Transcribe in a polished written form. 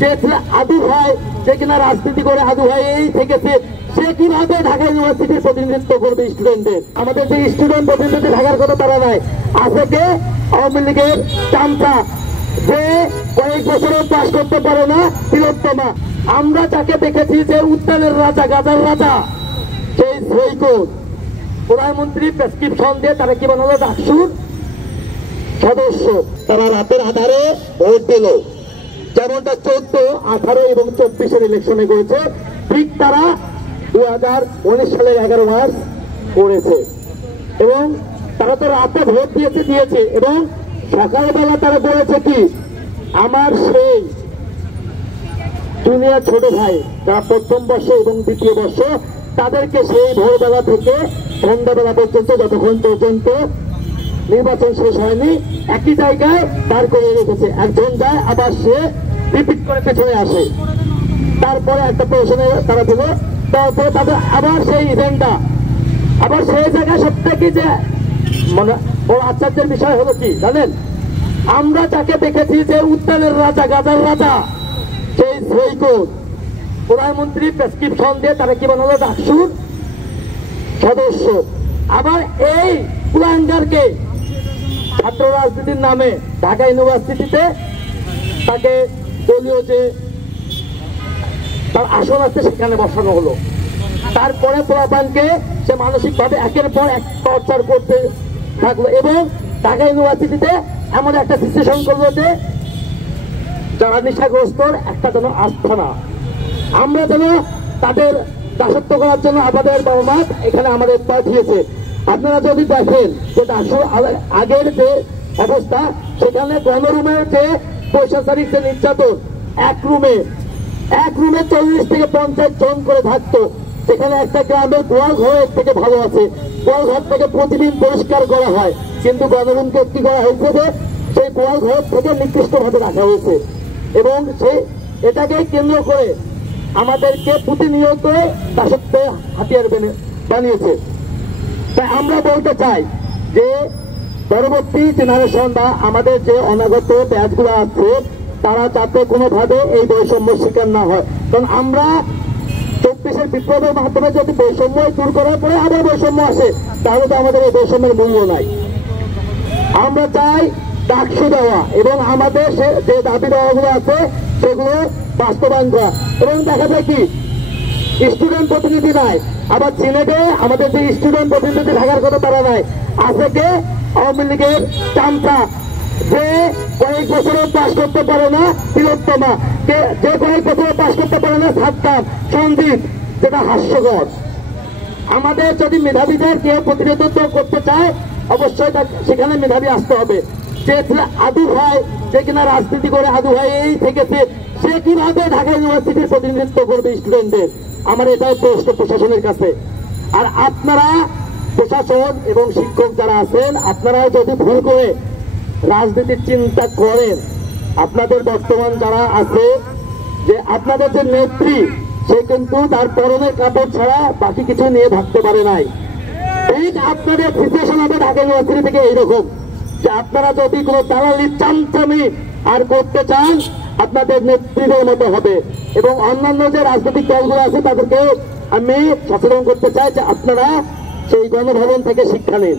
যে আদু ভাই, যে কিনা রাজনীতি করে আদু ভাই এই থেকেছে, সে কিভাবে ঢাকা ইউনিভার্সিটির প্রতিনিধিত্ব করবে স্টুডেন্টের? আমাদের যে স্টুডেন্ট প্রতিনিধি ঢাকার কথা তারা নাই, আছে কে? আওয়ামী লীগের চামচা, যে কয়েক বছরও পাশ করতে পারে না, তিলোত্তমা। আমরা যাকে দেখেছি যে উত্তানের রাজা, গাজার রাজা, সেই সৈকত, প্রধানমন্ত্রী প্রেসক্রিপশন দিয়ে তারা কি বানালো? ডাকসুর সদস্য। তারা রাতের আধারে ভোট দিল, যেমনটা 14, 18 এবং 24-এর ইলেকশনে করেছে, ঠিক তারা 2019 সালের 11 মার্চ করেছে। এবং তারা তো রাতে ভোট দিয়েছে এবং সকালবেলা তারা বলেছে কি, আমার সেই জুনিয়র ছোট ভাই যারা প্রথম বর্ষ এবং দ্বিতীয় বর্ষ, তাদেরকে সেই ভোরবেলা থেকে সন্ধ্যাবেলা পর্যন্ত, যতক্ষণ পর্যন্ত নির্বাচন শেষ হয়নি, একই জায়গায় দাঁড় করিয়ে রেখেছে। একজন যায়, আবার সে রিপিট করে পেছনে আসে, তারপরে একটা প্রশ্নে তারা দিল, তারপরে তাদের আবার সেই ইভেন্টটা, আবার সেই জায়গায় সবথেকে যে মানে বড় আশ্চর্যের বিষয় হলো কি জানেন? আমরা যাকে দেখেছি যে উত্তানের রাজা, গাজার রাজা, সেই সৈকত, প্রধানমন্ত্রী প্রেসক্রিপশন দিয়ে তারা কি বানালো? ডাকসুর সদস্য। আবার এই কুলাঙ্গারকে ছাত্র রাজনীতির নামে ঢাকা ইউনিভার্সিটিতে তাকে দলীয় যে তার আসন আছে সেখানে বসানো হলো। তারপরে পোলাপানকে সে মানসিকভাবে একের পর এক টর্চার করতে থাকলো এবং ঢাকা ইউনিভার্সিটিতে এমন একটা সিচুয়েশন করলো যে যারা নেশাগ্রস্তর একটা যেন আস্থানা, আমরা যেন তাদের দাসত্ব করার জন্য আমাদের বাবা মা এখানে আমাদের পাঠিয়েছে। আপনারা যদি দেখেন যে আগের যে অবস্থা, সেখানে গণরুমের যে প্রশাসনিক যে নির্যাতন, এক রুমে 40 থেকে 50 জন করে থাকতো। সেখানে একটা গ্রামের গোয়াল ঘরের থেকে ভালো আছে, গোয়াল ঘর থেকে প্রতিদিন পরিষ্কার করা হয়, কিন্তু গণরুমকে কি করা হয়েছে যে সেই গোয়াল ঘর থেকে নির্দিষ্টভাবে রাখা হয়েছে এবং এটাকে কেন্দ্র করে আমাদেরকে প্রতিনিয়ত দাসত্বের হাতিয়ার বানিয়েছে। তাই আমরা বলতে চাই যে পরবর্তী জেনারেশন বা আমাদের যে অনাগত ব্যাচগুলো আছে, তারা যাতে কোনোভাবে এই বৈষম্য শিকার না হয়। কারণ আমরা 24-এর বিপ্লবের মাধ্যমে যদি বৈষম্য দূর করার পরে আবার বৈষম্য আসে, তাহলে তো আমাদের এই বৈষম্যের মূল্য নাই। আমরা চাই ডাকসু দেওয়া এবং আমাদের যে দাবি দেওয়াগুলো আছে সেগুলো বাস্তবায়ন করা। এবং দেখা যায় কি, স্টুডেন্ট প্রতিনিধি নাই, আবার সিলেটে আমাদের যে স্টুডেন্ট প্রতিনিধি থাকার কথা তারা নাই, আছে কে? আওয়ামী লীগের চামচা, যে কয়েক বছরও পাশ করতে পারে না, তিলোত্তমা, যে কয়েক বছরও পাশ করতে পারে না, সাদ্দাম, সন্দীপ, যেটা হাস্যকর। আমাদের যদি মেধাবীদের কেউ প্রতিনিধিত্ব করতে চায়, অবশ্যই সেখানে মেধাবী আসতে হবে। যে আদু ভাই, যে কিনা রাজনীতি করে আদু ভাই এই থেকেছে, সে কিভাবে ঢাকা ইউনিভার্সিটির প্রতিনিধিত্ব করবে স্টুডেন্টদের? আমার এটাই প্রশ্ন প্রশাসনের কাছে। আর আপনারা প্রশাসন এবং শিক্ষক যারা আছেন, আপনারা যদি ভুল করে রাজনীতির চিন্তা করেন, আপনাদের বর্তমান যারা আছে, যে আপনাদের যে নেত্রী, সে কিন্তু তার পরনের কাপড় ছাড়া বাকি কিছু নিয়ে ভাবতে পারে নাই। ঠিক আপনাদের সিচুয়েশন হবে ঢাকা ইউনিভার্সিটি থেকে এইরকম, যে আপনারা যদি কোনো দালালি চামচামি আর করতে চান, আপনাদের নেতৃত্বের মতো হবে। এবং অন্যান্য যে রাজনৈতিক দলগুলো আছে তাদেরকেও আমি সচেতন করতে চাই যে আপনারা সেই গণভবন থেকে শিক্ষা নিন।